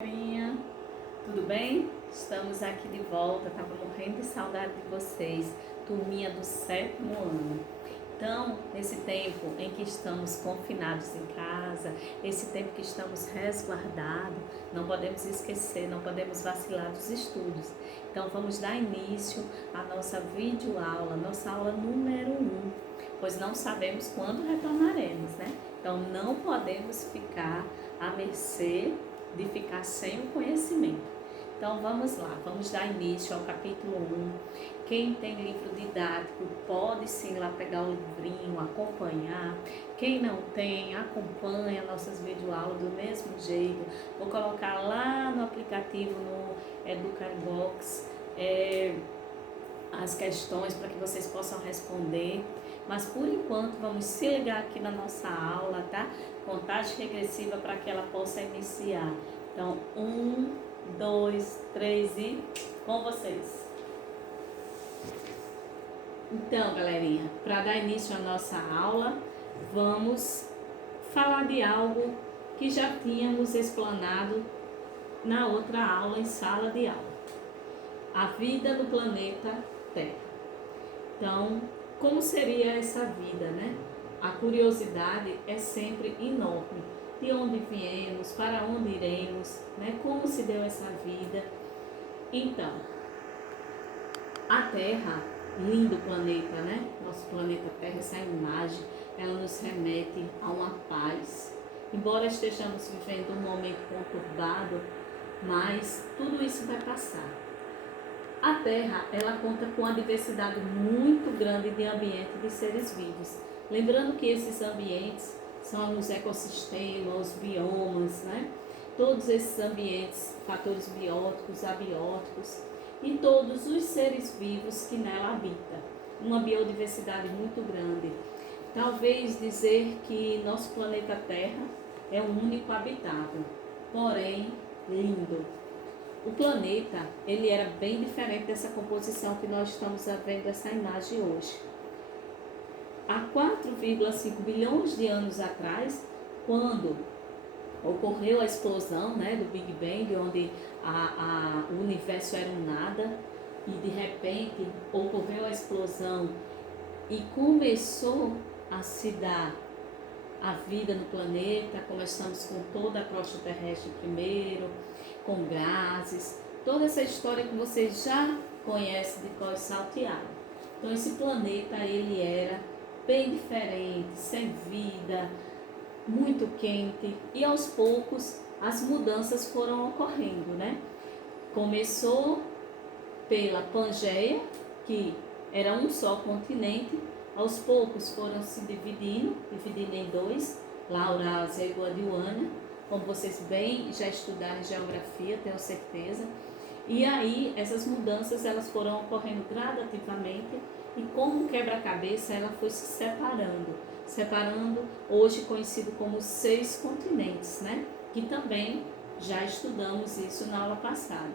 Galerinha, tudo bem? Estamos aqui de volta, estava morrendo de saudade de vocês, turminha do 7º ano. Então, nesse tempo em que estamos confinados em casa, esse tempo que estamos resguardados, não podemos esquecer, não podemos vacilar dos estudos. Então, vamos dar início à nossa videoaula, nossa aula número 1, pois não sabemos quando retornaremos, né? Então, não podemos ficar à mercê de ficar sem o conhecimento. Então vamos lá, vamos dar início ao capítulo 1. Quem tem livro didático pode sim lá pegar o livrinho, acompanhar. Quem não tem, acompanha nossas videoaulas do mesmo jeito. Vou colocar lá no aplicativo, no Educarbox, as questões para que vocês possam responder. Mas por enquanto vamos se ligar aqui na nossa aula, tá? Contagem regressiva para que ela possa iniciar. Então, 1, 2, 3 e com vocês. Então, galerinha, para dar início à nossa aula, vamos falar de algo que já tínhamos explanado na outra aula, em sala de aula. A vida no planeta Terra. Então, como seria essa vida, né? A curiosidade é sempre enorme. De onde viemos, para onde iremos, né? Como se deu essa vida. Então, a Terra, lindo planeta, né? Nosso planeta Terra, essa imagem, ela nos remete a uma paz. Embora estejamos vivendo um momento conturbado, mas tudo isso vai passar. A Terra, ela conta com uma diversidade muito grande de ambiente de seres vivos. Lembrando que esses ambientes são os ecossistemas, os biomas, né? Todos esses ambientes, fatores bióticos, abióticos e todos os seres vivos que nela habitam. Uma biodiversidade muito grande. Talvez dizer que nosso planeta Terra é o único habitável, porém lindo. O planeta, ele era bem diferente dessa composição que nós estamos vendo essa imagem hoje. Há 4,5 bilhões de anos atrás, quando ocorreu a explosão, né, do Big Bang, onde o universo era um nada, e de repente ocorreu a explosão e começou a se dar a vida no planeta. Começamos com toda a crosta terrestre primeiro, com gases, toda essa história que vocês já conhecem de cor salteado. Então esse planeta, ele era bem diferente, sem vida, muito quente, e aos poucos as mudanças foram ocorrendo, né? Começou pela Pangeia, que era um só continente, aos poucos foram se dividindo em dois, Laurásia e Gondwana, como vocês bem já estudaram em geografia, tenho certeza. E aí essas mudanças elas foram ocorrendo gradativamente e como um quebra-cabeça ela foi se separando, hoje conhecido como 6 continentes, né? Que também já estudamos isso na aula passada.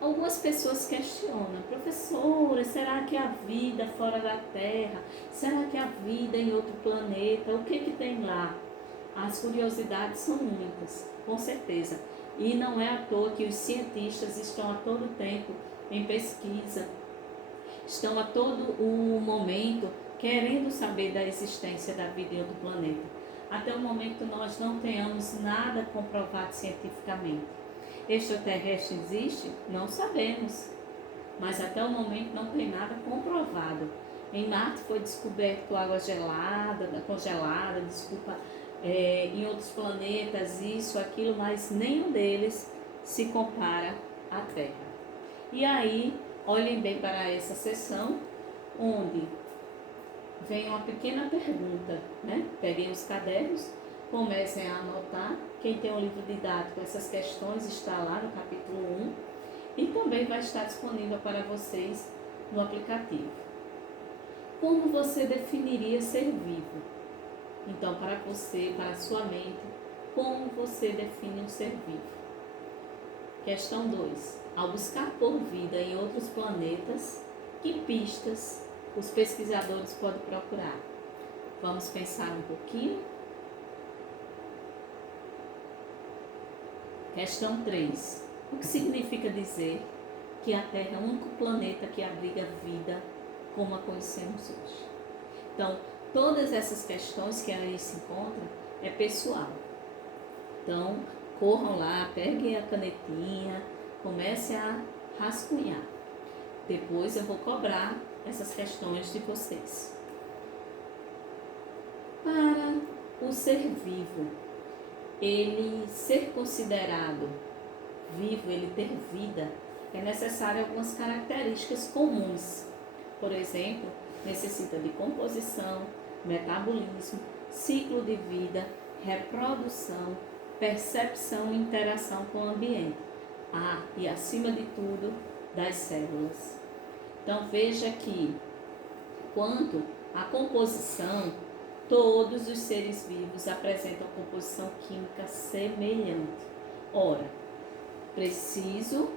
Algumas pessoas questionam, professora, será que a vida fora da Terra? Será que a vida em outro planeta? O que tem lá? As curiosidades são muitas, com certeza. E não é à toa que os cientistas estão a todo tempo em pesquisa, estão a todo o momento querendo saber da existência da vida em outro planeta. Até o momento nós não tenhamos nada comprovado cientificamente. Extraterrestre existe? Não sabemos, mas até o momento não tem nada comprovado. Em Marte foi descoberto água congelada, em outros planetas isso, aquilo, mas nenhum deles se compara à Terra. E aí, olhem bem para essa sessão, onde vem uma pequena pergunta, né? Peguem os cadernos, comecem a anotar. Quem tem um livro didático, essas questões está lá no capítulo 1 e também vai estar disponível para vocês no aplicativo. Como você definiria ser vivo? Então, para você, para a sua mente, como você define um ser vivo? Questão 2. Ao buscar por vida em outros planetas, que pistas os pesquisadores podem procurar? Vamos pensar um pouquinho? Questão 3. O que significa dizer que a Terra é o único planeta que abriga vida como a conhecemos hoje? Então, todas essas questões que aí se encontram é pessoal. Então, corram lá, peguem a canetinha, comecem a rascunhar. Depois eu vou cobrar essas questões de vocês. Para o ser vivo, ele ser considerado vivo, ele ter vida, é necessário algumas características comuns. Por exemplo, necessita de composição, metabolismo, ciclo de vida, reprodução, percepção e interação com o ambiente. E acima de tudo, das células. Então veja que, quanto à composição, todos os seres vivos apresentam composição química semelhante. Ora, preciso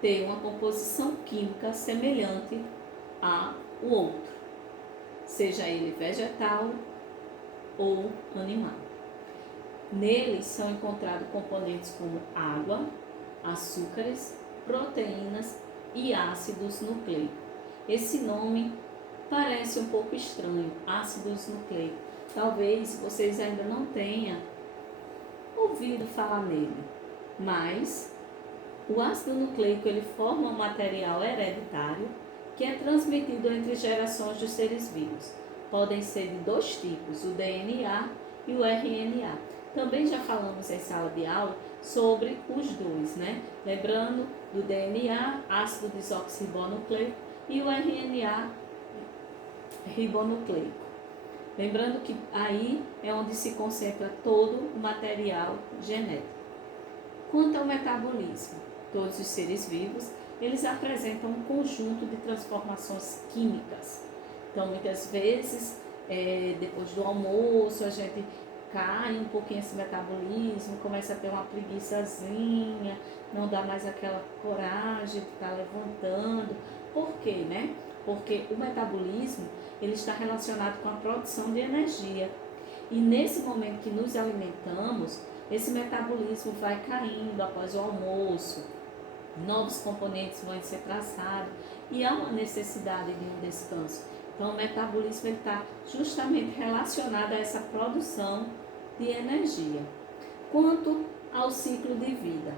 ter uma composição química semelhante ao outro, seja ele vegetal ou animal. Neles são encontrados componentes como água, açúcares, proteínas e ácidos nucleicos. Esse nome parece um pouco estranho, ácidos nucleicos. Talvez vocês ainda não tenham ouvido falar nele, mas o ácido nucleico ele forma um material hereditário que é transmitido entre gerações dos seres vivos. Podem ser de dois tipos, o DNA e o RNA. Também já falamos em sala de aula sobre os dois, né? Lembrando do DNA, ácido desoxirribonucleico, e o RNA, ribonucleico. Lembrando que aí é onde se concentra todo o material genético. Quanto ao metabolismo, todos os seres vivos, eles apresentam um conjunto de transformações químicas. Então, muitas vezes, depois do almoço, a gente cai um pouquinho esse metabolismo, começa a ter uma preguiçazinha, não dá mais aquela coragem de estar levantando. Por quê, né? Porque o metabolismo, ele está relacionado com a produção de energia. E nesse momento que nos alimentamos, esse metabolismo vai caindo após o almoço, novos componentes vão ser traçados e há uma necessidade de um descanso. Então, o metabolismo está justamente relacionado a essa produção de energia. Quanto ao ciclo de vida,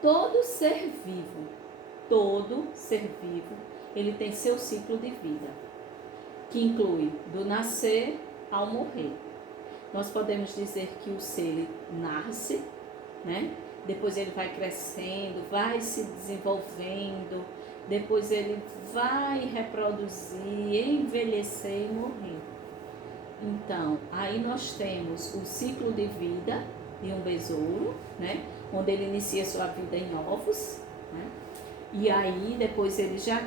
todo ser vivo, ele tem seu ciclo de vida, que inclui do nascer ao morrer. Nós podemos dizer que o ser ele nasce, né? Depois ele vai crescendo, vai se desenvolvendo, depois ele vai reproduzir, envelhecer e morrer. Então, aí nós temos o ciclo de vida de um besouro, né? Onde ele inicia sua vida em ovos, né? E aí depois ele já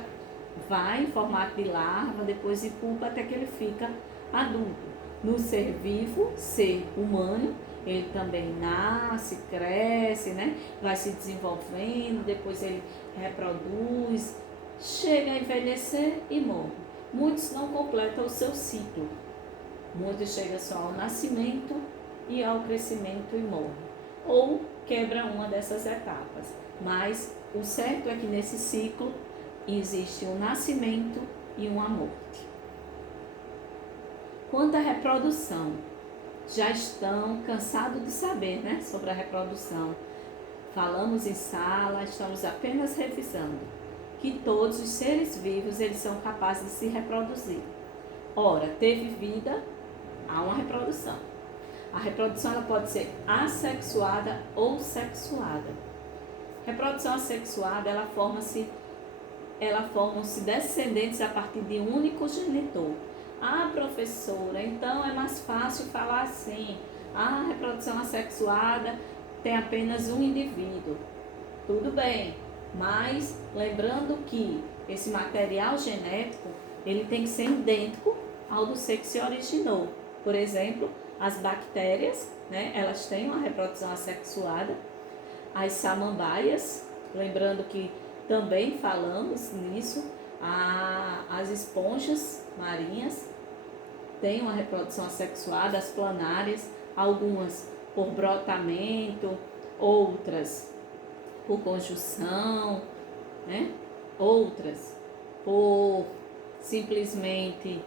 vai em formato de larva, depois de pupa, até que ele fica adulto. No ser vivo, ser humano, ele também nasce, cresce, né? Vai se desenvolvendo, depois ele reproduz, chega a envelhecer e morre. Muitos não completam o seu ciclo. Muitos chegam só ao nascimento e ao crescimento e morrem. Ou quebra uma dessas etapas. Mas o certo é que nesse ciclo existe um nascimento e uma morte. Quanto à reprodução, já estão cansados de saber, né, sobre a reprodução. Falamos em sala, estamos apenas revisando que todos os seres vivos eles são capazes de se reproduzir. Ora, teve vida, há uma reprodução. A reprodução ela pode ser assexuada ou sexuada. Reprodução assexuada, formam-se descendentes a partir de um único genitor. Professora, então é mais fácil falar assim. A reprodução assexuada tem apenas um indivíduo. Tudo bem, mas lembrando que esse material genético, ele tem que ser idêntico ao do ser que se originou. Por exemplo, as bactérias, né, elas têm uma reprodução assexuada. As samambaias, lembrando que também falamos nisso, as esponjas marinhas têm uma reprodução assexuada, as planárias, algumas por brotamento, outras por conjunção, né? Outras por simplesmente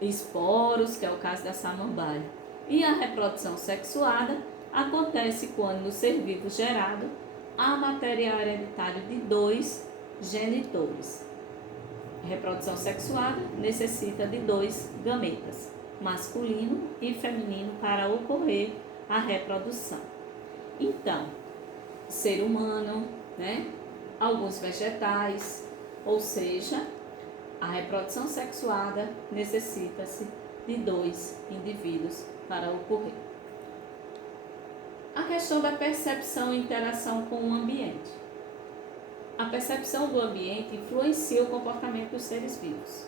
esporos, que é o caso da samambaia. E a reprodução sexuada acontece quando no ser vivo gerado há material hereditário de 2 genitores. A reprodução sexuada necessita de 2 gametas, masculino e feminino, para ocorrer a reprodução. Então, ser humano, né? Alguns vegetais, ou seja, a reprodução sexuada necessita-se de 2 indivíduos para ocorrer. A questão da percepção e interação com o ambiente. A percepção do ambiente influencia o comportamento dos seres vivos,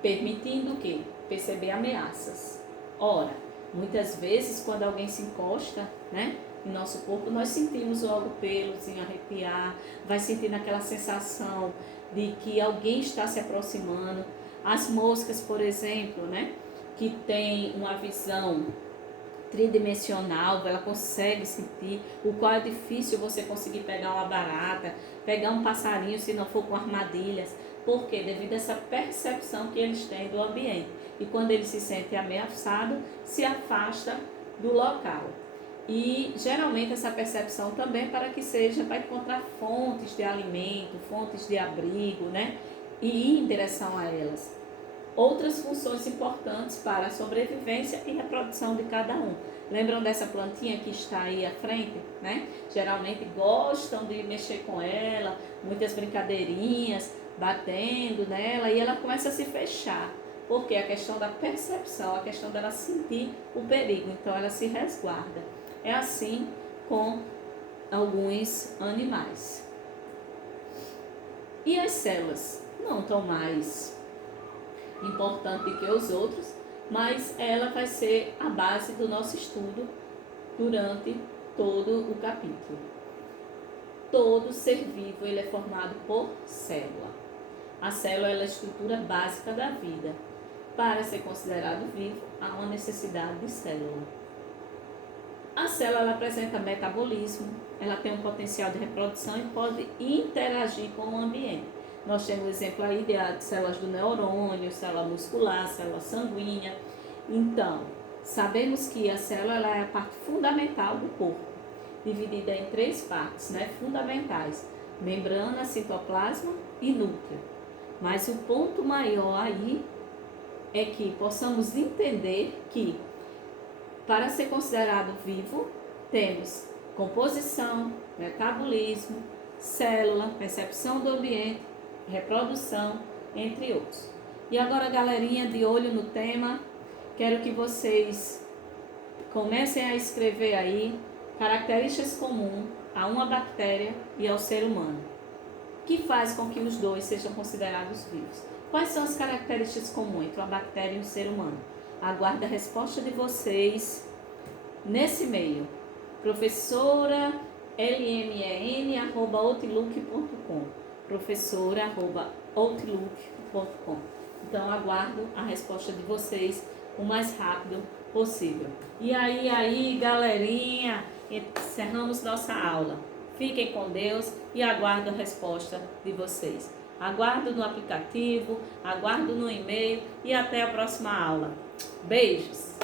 permitindo o quê? Perceber ameaças. Ora, muitas vezes quando alguém se encosta, né, em nosso corpo, nós sentimos logo pelos em arrepiar, vai sentindo aquela sensação de que alguém está se aproximando. As moscas, por exemplo, né, que tem uma visão tridimensional, ela consegue sentir, o qual é difícil você conseguir pegar uma barata, pegar um passarinho se não for com armadilhas. Por quê? Devido a essa percepção que eles têm do ambiente. E quando eles se sentem ameaçados, se afasta do local. E geralmente essa percepção também para que seja para encontrar fontes de alimento, fontes de abrigo, né? E ir em direção a elas. Outras funções importantes para a sobrevivência e reprodução de cada um. Lembram dessa plantinha que está aí à frente, né? Geralmente gostam de mexer com ela, muitas brincadeirinhas, batendo nela, e ela começa a se fechar. Porque a questão da percepção, a questão dela sentir o perigo, então ela se resguarda. É assim com alguns animais. E as células? Não estão mais importante que os outros, mas ela vai ser a base do nosso estudo durante todo o capítulo. Todo ser vivo ele é formado por célula. A célula é a estrutura básica da vida. Para ser considerado vivo, há uma necessidade de célula. A célula ela apresenta metabolismo, ela tem um potencial de reprodução e pode interagir com o ambiente. Nós temos exemplo aí de células do neurônio, célula muscular, célula sanguínea. Então, sabemos que a célula ela é a parte fundamental do corpo, dividida em 3 partes, né, fundamentais: membrana, citoplasma e núcleo. Mas o ponto maior aí é que possamos entender que, para ser considerado vivo, temos composição, metabolismo, célula, percepção do ambiente, reprodução, entre outros. E agora, galerinha, de olho no tema, quero que vocês comecem a escrever aí características comuns a uma bactéria e ao ser humano, que faz com que os dois sejam considerados vivos. Quais são as características comuns entre uma bactéria e um ser humano? Aguardo a resposta de vocês nesse e-mail, professora lmen@outlook.com, professora@outlook.com. Então, aguardo a resposta de vocês o mais rápido possível. E aí, galerinha, encerramos nossa aula. Fiquem com Deus e aguardo a resposta de vocês. Aguardo no aplicativo, aguardo no e-mail e até a próxima aula. Beijos!